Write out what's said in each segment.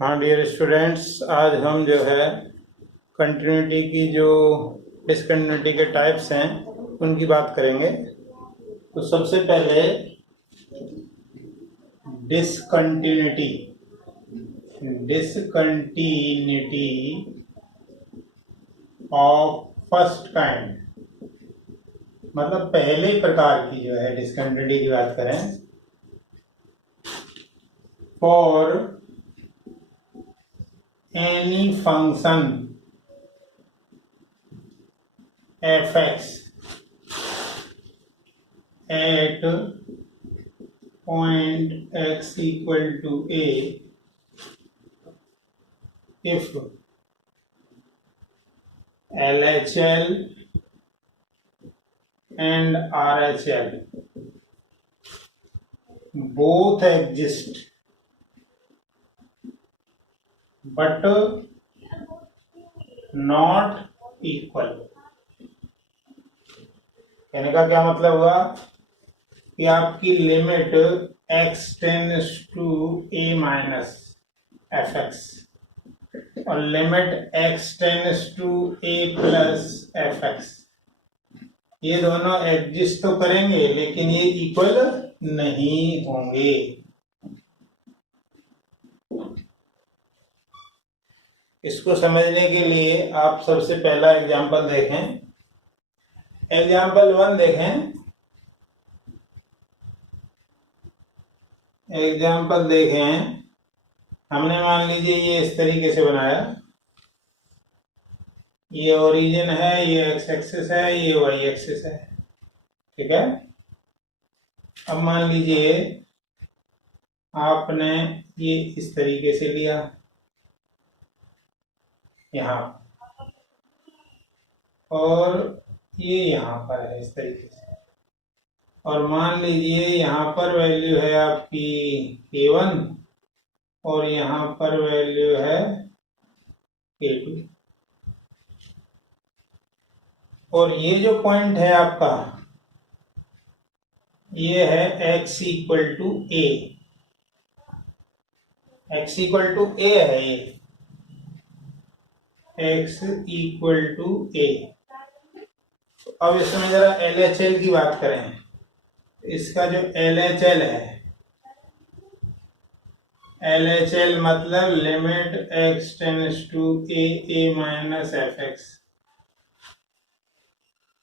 हाँ dear students, आज हम जो है कंटिन्यूटी की जो डिसकंटिन्यूटी के टाइप्स हैं उनकी बात करेंगे। तो सबसे पहले discontinuity discontinuity of first kind, मतलब पहले प्रकार की जो है डिसकंटिन्यूटी की बात करें। For any function fx at point x equal to a if LHL and RHL both exist but not equal। कहने का क्या मतलब हुआ कि आपकी limit x tends to a minus F X और limit x tends to a plus F x, ये दोनों एग्जिस्ट तो करेंगे लेकिन ये इक्वल नहीं होंगे। इसको समझने के लिए आप सबसे पहला एग्जांपल देखें। एग्जाम्पल 1 देखें। एग्जाम्पल देखें, हमने मान लीजिए ये इस तरीके से बनाया, ये ओरिजिन है, ये एक्स एक्सिस है, ये वाई एक्सिस है, ठीक है। अब मान लीजिए आपने ये इस तरीके से लिया यहाँ, और ये यहाँ पर है इस तरीके से, और मान लीजिए यहाँ पर वैल्यू है आपकी k1 और यहाँ पर वैल्यू है k2, और ये जो पॉइंट है आपका ये है x equal to a, x equal to a है, ये x इक्वल टू a। अब इसमें जरा LHL की बात करें, इसका जो LHL है, LHL मतलब limit x tends to a minus F x.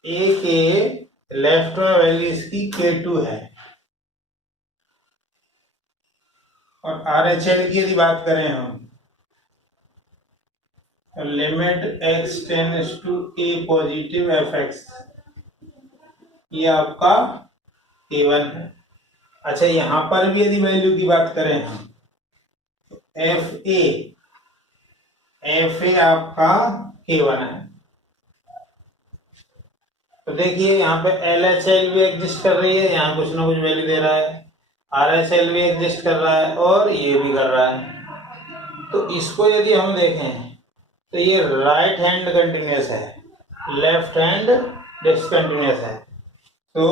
a के लेफ्ट में वैल्यू इसकी k2 है, और RHL की यदि बात करें हम, limit x tends to a positive F x, ये आपका k1 है। अच्छा, यहां पर भी यदि वैल्यू की बात करें हम, एफ ए आपका k1 है। तो देखिए यहाँ पे LHL भी एग्जिस्ट कर रही है, यहाँ कुछ ना कुछ वैल्यू दे रहा है, RHL भी एग्जिस्ट कर रहा है और ये भी कर रहा है। तो इसको यदि हम देखें तो ये राइट हैंड कंटिन्यूअस है, लेफ्ट हैंड डिसकंटिन्यूअस है। तो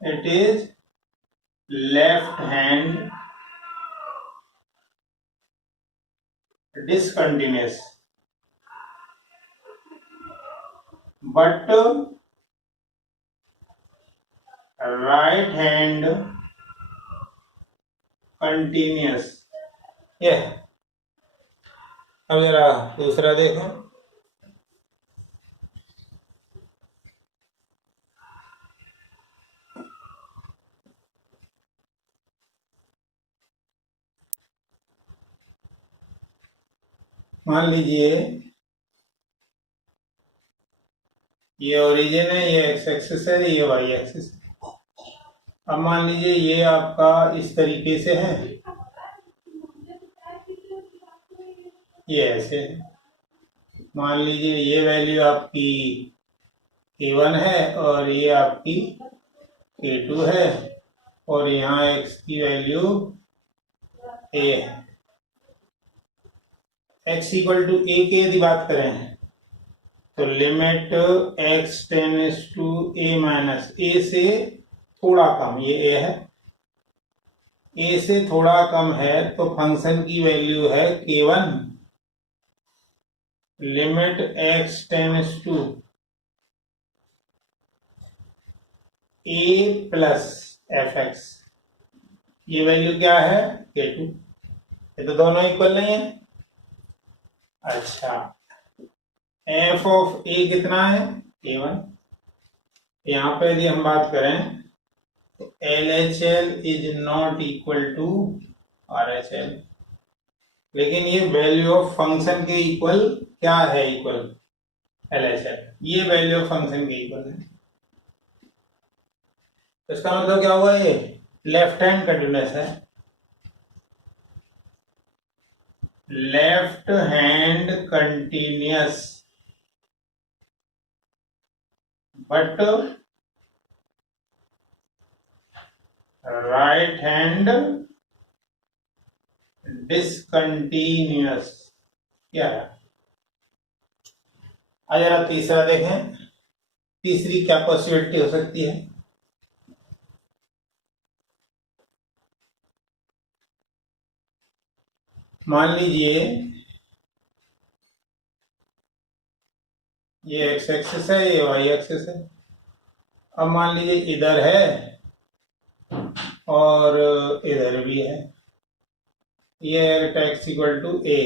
it is left hand discontinuous, but right hand continuous। ये अब जरा दूसरा देखें। मान लीजिए ये ओरिजिन है, ये एक्स एक्सिस है, ये वाई एक्सिस है। अब मान लीजिए ये आपका इस तरीके से है, ये ऐसे है। मान लीजिए ये वैल्यू आपकी k1 है और ये आपकी k2 है, और यहाँ x की वैल्यू a है। x इक्वल टू a की यदि बात करें तो limit x tends to a minus, a से थोड़ा कम, ये a है, ए से थोड़ा कम है तो फंक्शन की वैल्यू है k1 limit x tends to a plus F x, ये वैल्यू क्या है k2। ये तो दोनों इक्वल नहीं है। अच्छा, एफ ऑफ ए कितना है k1। यहाँ पे यदि हम बात करें LHL is not equal to RHL, लेकिन ये वैल्यू ऑफ फंक्शन के इक्वल क्या है, इक्वल LHL, ये वैल्यू ऑफ फंक्शन के इक्वल है। तो इसका मतलब क्या हुआ, ये लेफ्ट हैंड कंटिन्यूअस है, left hand continuous, but right hand discontinuous. क्या है, आज जरा तीसरा देखें, तीसरी क्या पॉसिबिलिटी हो सकती है। मान लीजिए ये एक्स एक्सिस है, ये वाई एक्सिस है। अब मान लीजिए इधर है और इधर भी है, ये x इक्वल टू ए,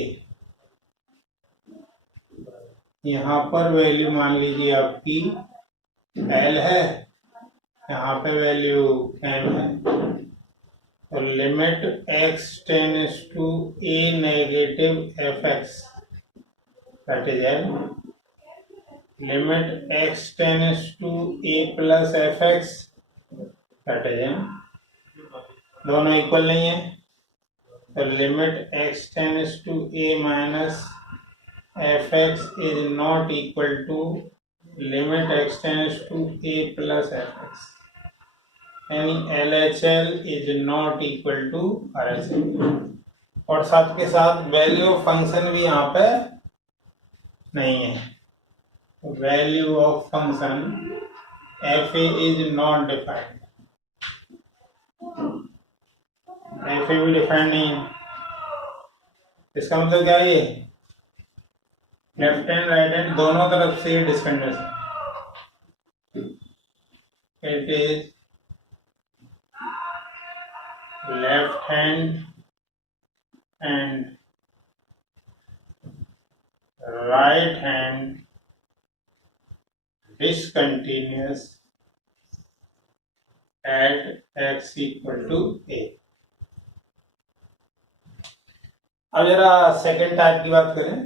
यहाँ पर वैल्यू मान लीजिए आपकी l है, यहाँ पे वैल्यू m है, तो limit x tends to a negative F x that is l, limit x tends to a plus F x that is m, दोनों इक्वल नहीं है, तो limit x tends to a minus F x is not equal to limit x tends to a plus F x, यानी LHL is not equal to RHL। और साथ के साथ value of function भी यहाँ पे नहीं है, value of function F A is not defined, F A भी डिफाइंड नहीं है। इसका मतलब क्या है, ये लेफ्ट हैंड राइट हैंड दोनों तरफ से डिसकंटिन्यूअस है। It is left hand and right hand discontinuous at x equal to a। अब जरा सेकेंड टाइप की बात करें,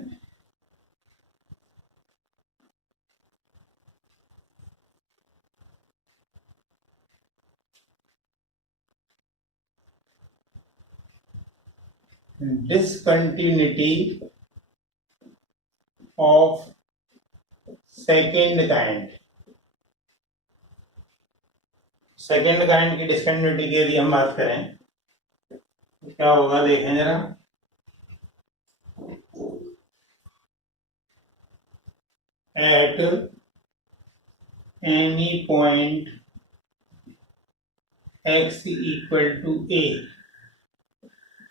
discontinuity of second kind. Second kind की डिसकंटिन्यूटी की यदि हम बात करें तो क्या होगा, देखें जरा, at any point x equal to a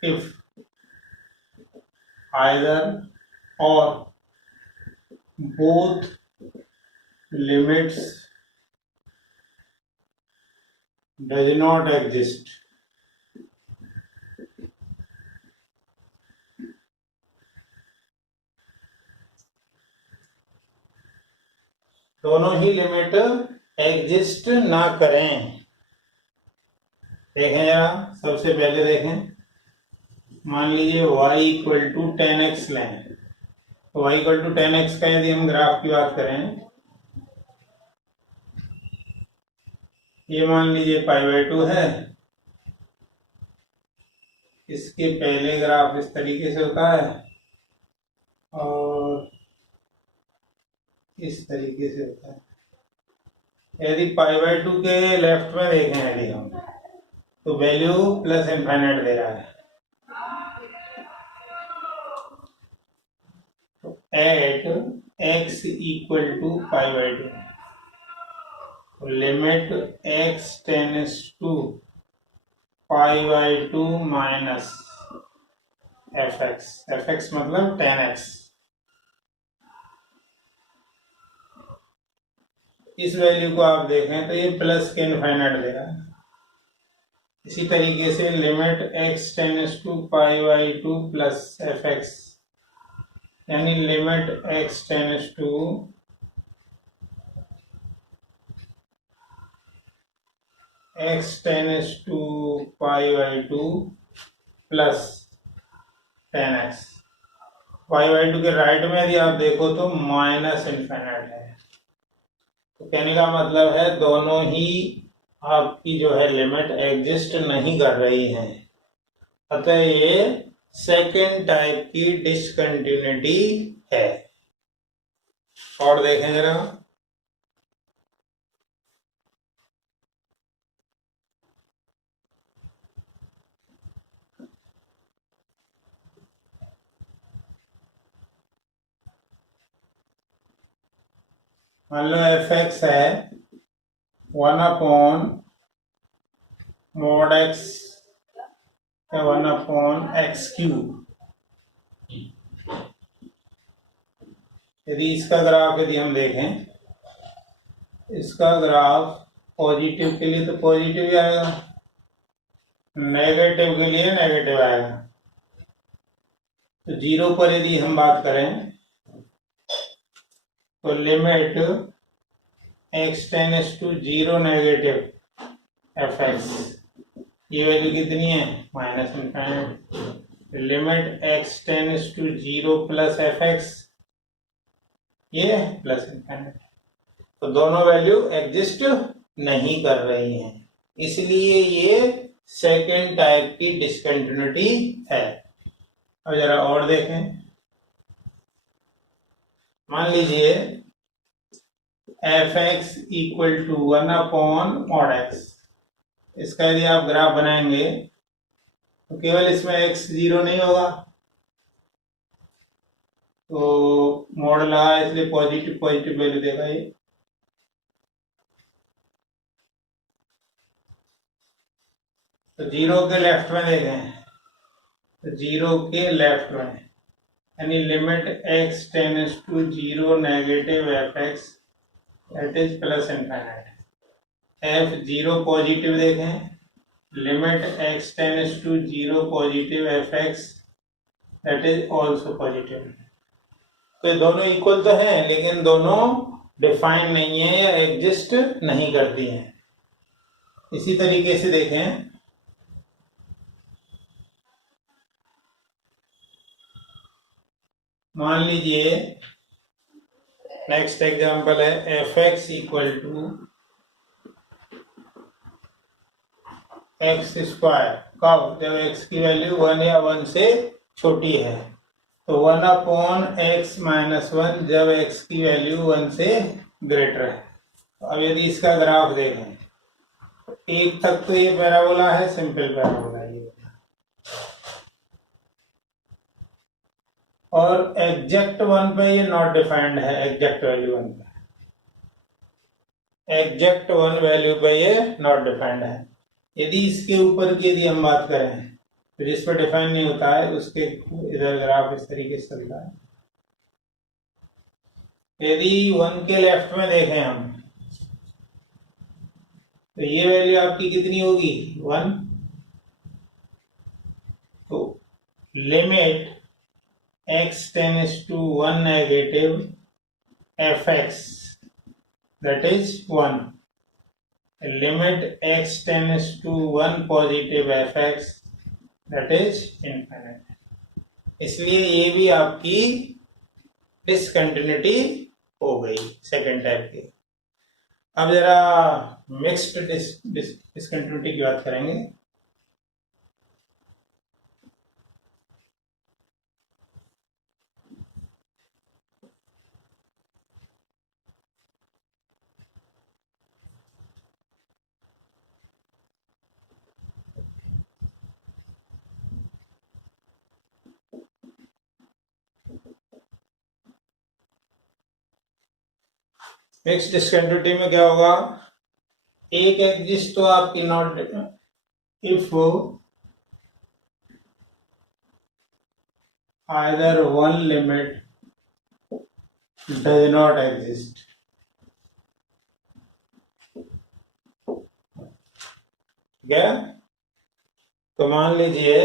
if either or both limits does not exist, दोनों ही लिमिट एग्जिस्ट ना करें। देखें जरा, सबसे पहले देखें, मान लीजिए y इक्वल टू 10x लें, तो y इक्वल टू 10x का यदि हम ग्राफ की बात करें, ये मान लीजिए π/2 है, इसके पहले ग्राफ इस तरीके से होता है और इस तरीके से होता है। यदि π/2 के लेफ्ट में देखें यदि हम, तो वैल्यू प्लस इनफाइनाइट दे रहा है, तो at x equal to π/2 limit x tends to pi by two minus F X मतलब 10x। इस वैल्यू को आप देखें तो ये प्लस के इनफाइनाइट दे रहा है। इसी तरीके से limit x tends to pi by two plus F x, यानी limit x tends to pi by two plus 10x। Pi by two के राइट में यदि आप देखो तो माइनस इनफाइनाइट है। तो कहने का मतलब है दोनों ही आपकी जो है लिमिट एग्जिस्ट नहीं कर रही हैं, अतः ये सेकेंड टाइप की डिसकंटिन्यूटी है। और देखें जरा, मान लो एफ एक्स है 1/mod x या 1/x³। यदि इसका ग्राफ यदि हम देखें, इसका ग्राफ पॉजिटिव के लिए तो पॉजिटिव आएगा, नेगेटिव के लिए नेगेटिव आएगा। तो जीरो पर यदि हम बात करें तो limit x tends to 0 negative F x, ये वैल्यू कितनी है minus infinite. Limit x tends to 0 plus F x, ये प्लस इनफाइनाइट। तो दोनों वैल्यू एग्जिस्ट नहीं कर रही हैं, इसलिए ये सेकेंड टाइप की डिसकंटिन्यूटी है। अब जरा और देखें, मान लीजिए f x equal to 1/mod x। इसका यदि आप ग्राफ बनाएंगे तो केवल इसमें x 0 नहीं होगा, तो मॉड लगा इसलिए पॉजिटिव पॉजिटिव वैल्यू देगा ये। तो जीरो के लेफ्ट में देखें, तो जीरो के लेफ्ट में यानी limit x tends to 0 negative F x that is plus infinite. F 0 positive देखें, limit x tends to 0 positive F x that is also positive. तो दोनों इक्वल तो हैं लेकिन दोनों डिफाइन नहीं है या एग्जिस्ट नहीं करती हैं। इसी तरीके से देखें, मान लीजिए नेक्स्ट एग्जांपल है f x equal to x square. कब? जब x की वैल्यू 1 या 1 से छोटी है। तो 1/x-1 जब x की वैल्यू 1 से ग्रेटर है। अब यदि इसका ग्राफ देखें, एक तक तो ये पैराबोला है, सिंपल पैराबोला है ये, और एग्जैक्ट 1 पे ये नॉट डिफाइंड है, एग्जैक्ट वैल्यू 1 पे, एग्जैक्ट 1 वैल्यू पे ये नॉट डिफाइंड है। यदि इसके ऊपर की यदि हम बात करें तो जिस पर डिफाइन नहीं होता है उसके इधर ग्राफ इस तरीके से चलता है। यदि 1 के लेफ्ट में देखें हम तो ये वैल्यू आपकी कितनी होगी 1। तो limit x tends to 1 negative F x that is 1, limit x tends to 1 positive F x that is infinite. इसलिए ये भी आपकी डिसकंटिन्यूटी हो गई सेकेंड टाइप की। अब जरा मिक्स्ड डिसकंटिन्यूटी की बात करेंगे। मिक्स्ड डिसकंटिन्यूटी में क्या होगा, एक एग्जिस्ट तो आपकी not if either one limit does not exist. ठीक है, तो मान लीजिए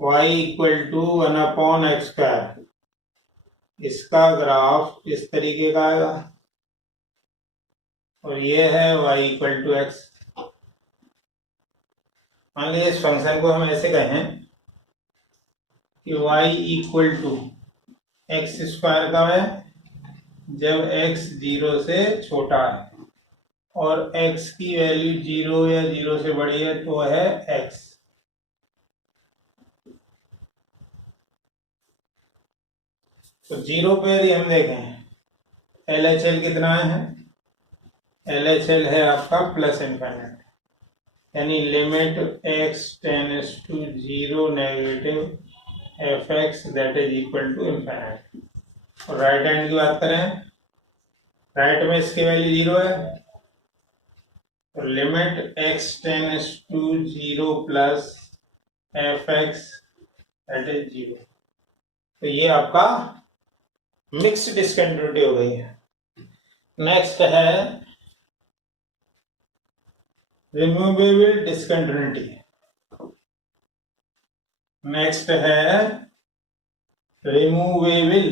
y इक्वल टू 1/x², इसका ग्राफ इस तरीके का आएगा और ये है y इक्वल टू x। मान लीजिए इस फंक्शन को हम ऐसे कहें कि y इक्वल टू x² कब है, जब x 0 से छोटा है और x की वैल्यू 0 या 0 से बड़ी है तो है x। तो 0 पे यदि हम देखें LHL कितना है, LHL है आपका प्लस इनफाइनाइट, यानी limit x tends to 0 negative fx that is equal to infinite. और राइट हैंड की बात करें, राइट में इसकी वैल्यू 0 है, तो limit x tends to 0 plus fx that is 0। तो ये आपका मिक्स डिस्कंटिन्यूटी हो गई है। नेक्स्ट है रिमूवेबल डिस्कंटिन्यूटी। नेक्स्ट है removable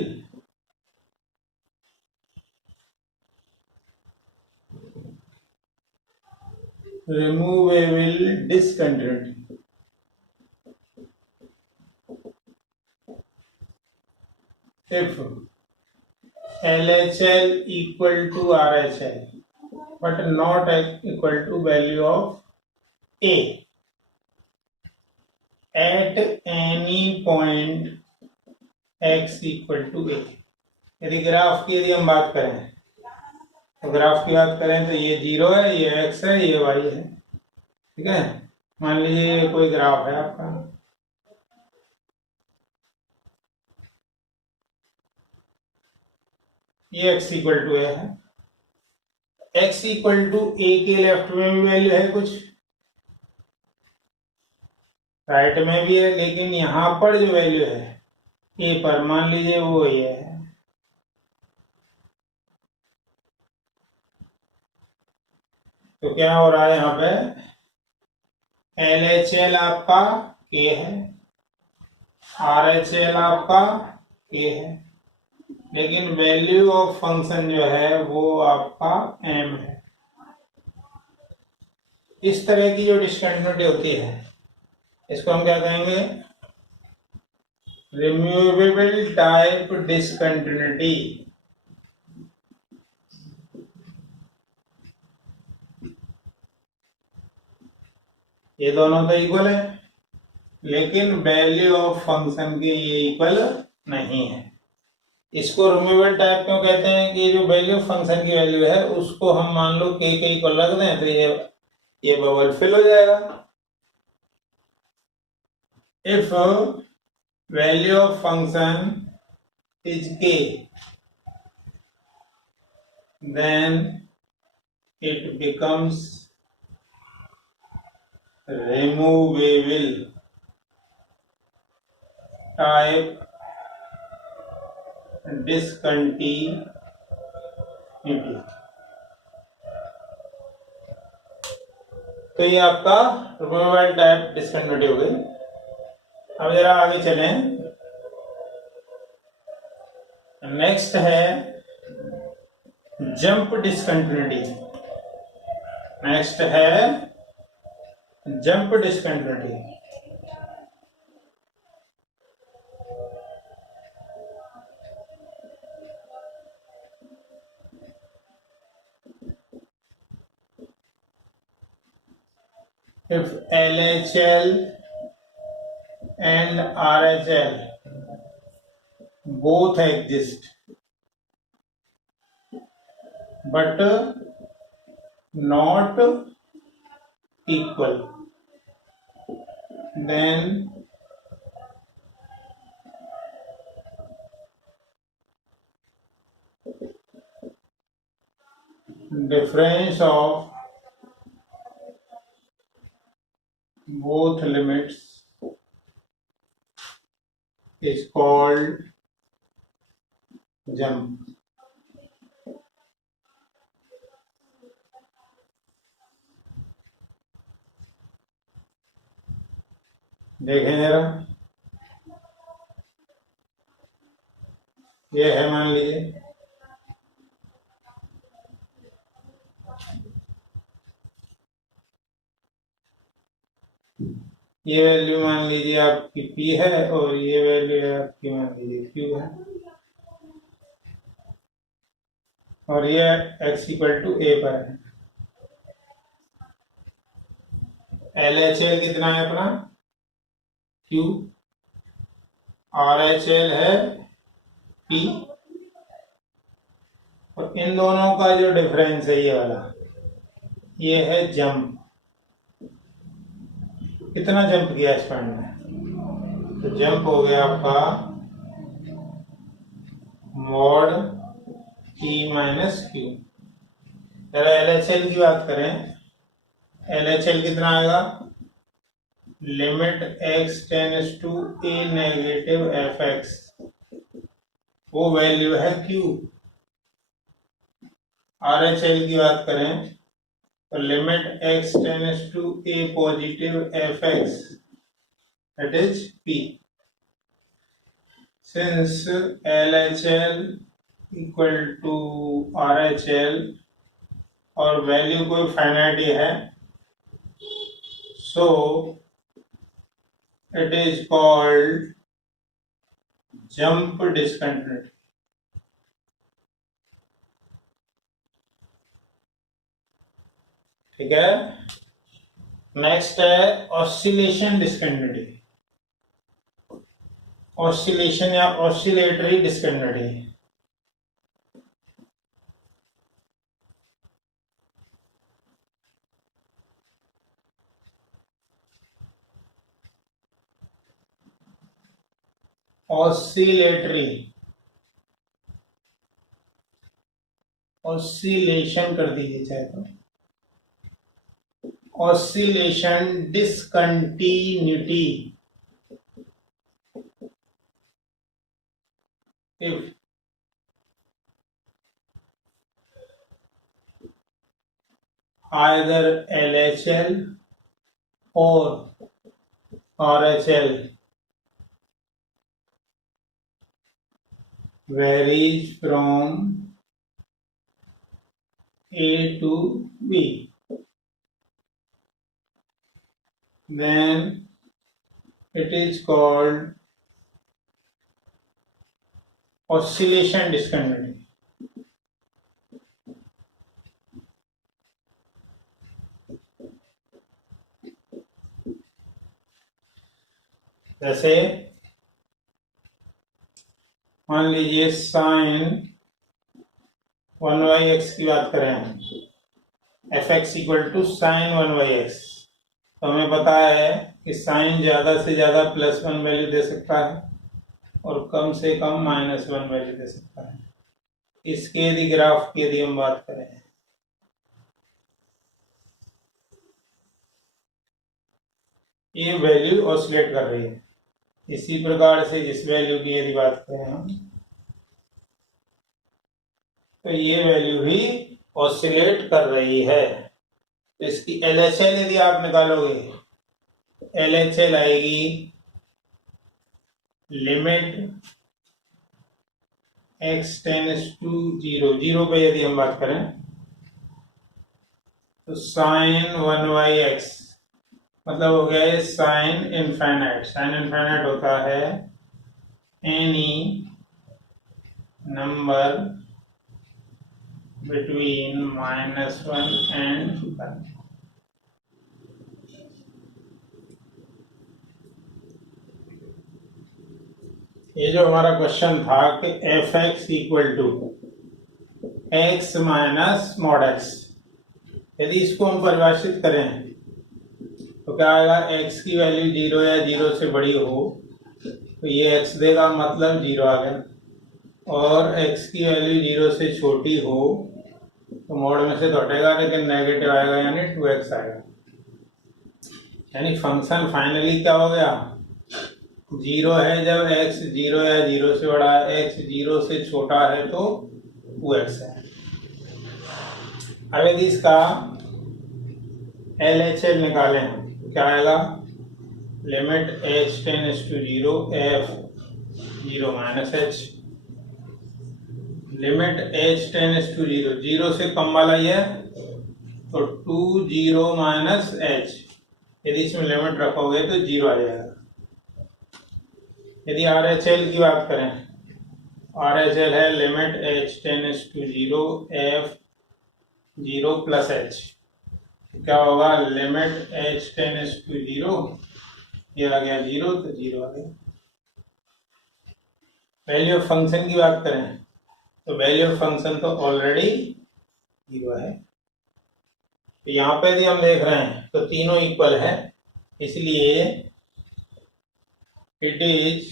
discontinuity. If LHL equal to RHL but not equal to value of A at any point x equal to A। यदि graph की हम बात करें तो ग्राफ की बात करें तो ये 0 है, ये x है, ये y है। ठीक है, मान लीजिए ये कोई ग्राफ है आपका, ये x इक्वल टू a है, x इक्वल टू a के लेफ्ट में भी वैल्यू है कुछ, राइट में भी है, लेकिन यहां पर जो वैल्यू है a पर मान लीजिए वो ये है। तो क्या हो रहा है यहाँ पे, LHL आपका k है, RHL आपका k है, लेकिन वैल्यू ऑफ फंक्शन जो है वो आपका m है। इस तरह की जो डिस्कंटिन्यूटी होती है इसको हम क्या कहेंगे, रिमूवेबल टाइप डिस्कंटिन्यूटी। ये दोनों तो इक्वल है लेकिन वैल्यू ऑफ फंक्शन के ये इक्वल नहीं है। इसको रिमूवेबल टाइप क्यों कहते हैं कि जो वैल्यू फंक्शन की वैल्यू है उसको हम मान लो k के इक्वल रख दें तो ये बबल फिल हो जाएगा। If value of function is k then it becomes removable type discontinuity। तो ये आपका रिमूवेबल टाइप डिस्कंटिन्यूटी हो गई। अब जरा आगे चलें, नेक्स्ट है जंप डिस्कंटिन्यूटी। नेक्स्ट है jump discontinuity. If LHL and RHL both exist but not equal, then difference of both limits is called jump. देखें जरा, ये है मान लीजिए ये वैल्यू मान लीजिए आपकी P है और ये वैल्यू आपकी मान लीजिए Q है और ये x इक्वल टू A पर है। LHL कितना है अपना Q, RHL है P और इन दोनों का जो डिफरेंस है ये वाला, ये है जंप। कितना जंप किया स्पैन में, तो जंप हो गया आपका मॉड P माइनस Q। अगर LHL की बात करें, LHL कितना आएगा, limit x tends to a negative fx, वो वैल्यू है Q। RHL की बात करें तो limit x tends to a positive fx, that is P। Since LHL equal to RHL और वैल्यू कोई फाइनाइट है, so it is called jump discontinuity। ठीक है, नेक्स्ट है ऑसिलेशन डिस्कंटिन्यूटी। ऑसिलेशन या ऑसिलेटरी डिस्कंटिन्यूटी। ऑसिलेटरी, ऑसिलेशन कर दीजिए चाहे तो, oscillation discontinuity if either LHL or RHL varies from A to B, then it is called oscillation discontinuity। जैसे मान लीजिए साइन 1/x की बात करें, fx equal to sign 1/x, तो हमें पता है कि साइन ज्यादा से ज्यादा +1 वैल्यू दे सकता है और कम से कम -1 वैल्यू दे सकता है। इसके यदि ग्राफ की यदि हम बात करें, ये वैल्यू ऑसिलेट कर रही है। इसी प्रकार से इस वैल्यू की यदि बात करें हम, तो ये वैल्यू भी ऑसिलेट कर रही है। तो इसकी LHL यदि आप निकालोगे, LHL आएगी लिमिट x टेंड्स टू 0, 0 पे यदि हम बात करें तो साइन 1/x मतलब हो गया है साइन इनफाइनाइट। साइन इनफाइनाइट होता है एनी नंबर बिटवीन -1 एंड 1। ये जो हमारा क्वेश्चन था कि fx equal to x minus mod x, यदि इसको हम परिभाषित करें तो क्या आएगा, x की वैल्यू 0 या 0 से बड़ी हो तो ये x देगा, मतलब 0 आ गया, और x की वैल्यू 0 से छोटी हो तो मोड में से तो हटेगा लेकिन नेगेटिव आएगा यानी 2x आएगा। यानी फंक्शन फाइनली क्या हो गया, 0 है जब x 0 या 0 से बड़ा है, x 0 से छोटा है तो 2x है। अब यदि इसका LHS निकालें तो क्या आएगा, limit h tends to 0 f 0 minus h, limit h tends to 0, 0 से कम वाला ही है तो 2 0 माइनस h, यदि इसमें लिमिट रखोगे तो 0 आ जाएगा। यदि RHL की बात करें, RHL है limit h tends to 0 f 0 plus h, क्या होगा, लिमिट h टेंड्स टू 0, ये आ गया 0 तो 0 आ गया। वैल्यू ऑफ फंक्शन की बात करें तो वैल्यू ऑफ फंक्शन तो ऑलरेडी 0 है। तो यहाँ पे यदि हम देख रहे हैं तो तीनों इक्वल है, इसलिए it is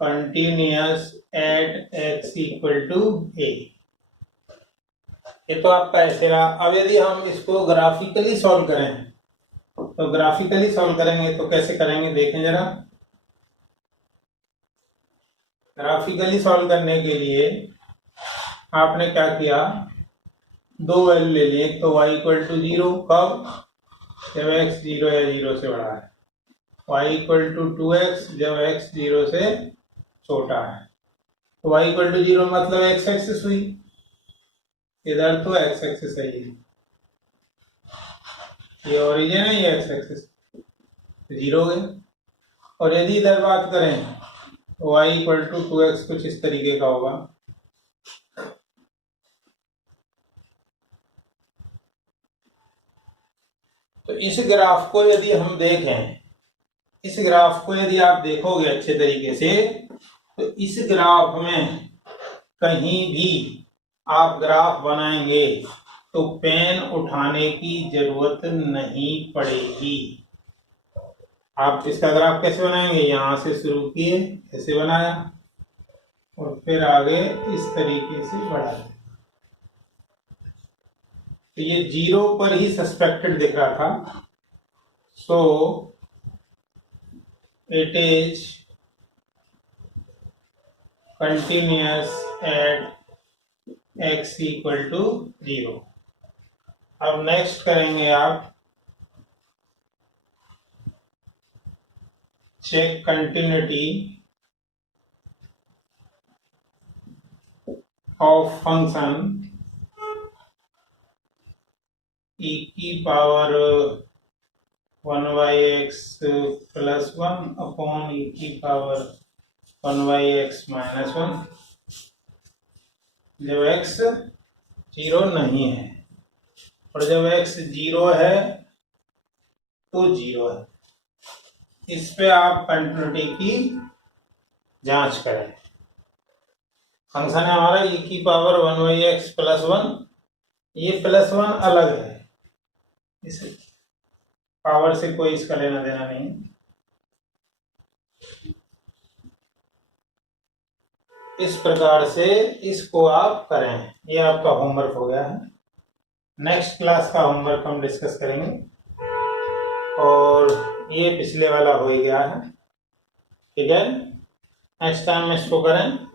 continuous at x equal to a। ये तो आपका ऐसे रहा। अब यदि हम इसको ग्राफिकली सॉल्व करें तो ग्राफिकली सॉल्व करेंगे तो कैसे करेंगे देखें जरा। ग्राफिकली सॉल्व करने के लिए आपने क्या किया, दो वैल्यू ले ली, एक तो y इक्वल टू 0 कब, जब x 0 या 0 से बड़ा है, y इक्वल टू 2x जब x 0 से छोटा है। तो y इक्वल टू 0 मतलब x एक्सिस हुई, इधर तो x एक्सिस है, ये ओरिजिन है, ये x एक्सिस 0 हो गया। और यदि इधर बात करें तो y इक्वल टू 2x कुछ इस तरीके का होगा। तो इस ग्राफ को यदि हम देखें, इस ग्राफ को यदि आप देखोगे अच्छे तरीके से तो इस ग्राफ में कहीं भी आप ग्राफ बनाएंगे तो पेन उठाने की जरूरत नहीं पड़ेगी। आप इसका ग्राफ कैसे बनाएंगे, यहां से शुरू किए, ऐसे बनाया और फिर आगे इस तरीके से बढ़ाया। तो ये 0 पर ही सस्पेक्टेड दिख रहा था, so it is continuous at x equal to 0। अब नेक्स्ट करेंगे आप check continuity of function e की power 1/x plus 1 upon e की पावर 1/x माइनस 1, जब x 0 नहीं है, और जब x 0 है तो 0 है। इस पे आप कंटिन्यूटी की जांच करें। फंक्शन है हमारा e की पावर 1/x प्लस 1, ये प्लस 1 अलग है, इस पावर से कोई इसका लेना देना नहीं। इस प्रकार से इसको आप करें, ये आपका होमवर्क हो गया है। नेक्स्ट क्लास का होमवर्क हम डिस्कस करेंगे, और ये पिछले वाला हो ही गया है, ठीक है। नेक्स्ट टाइम इसको करें।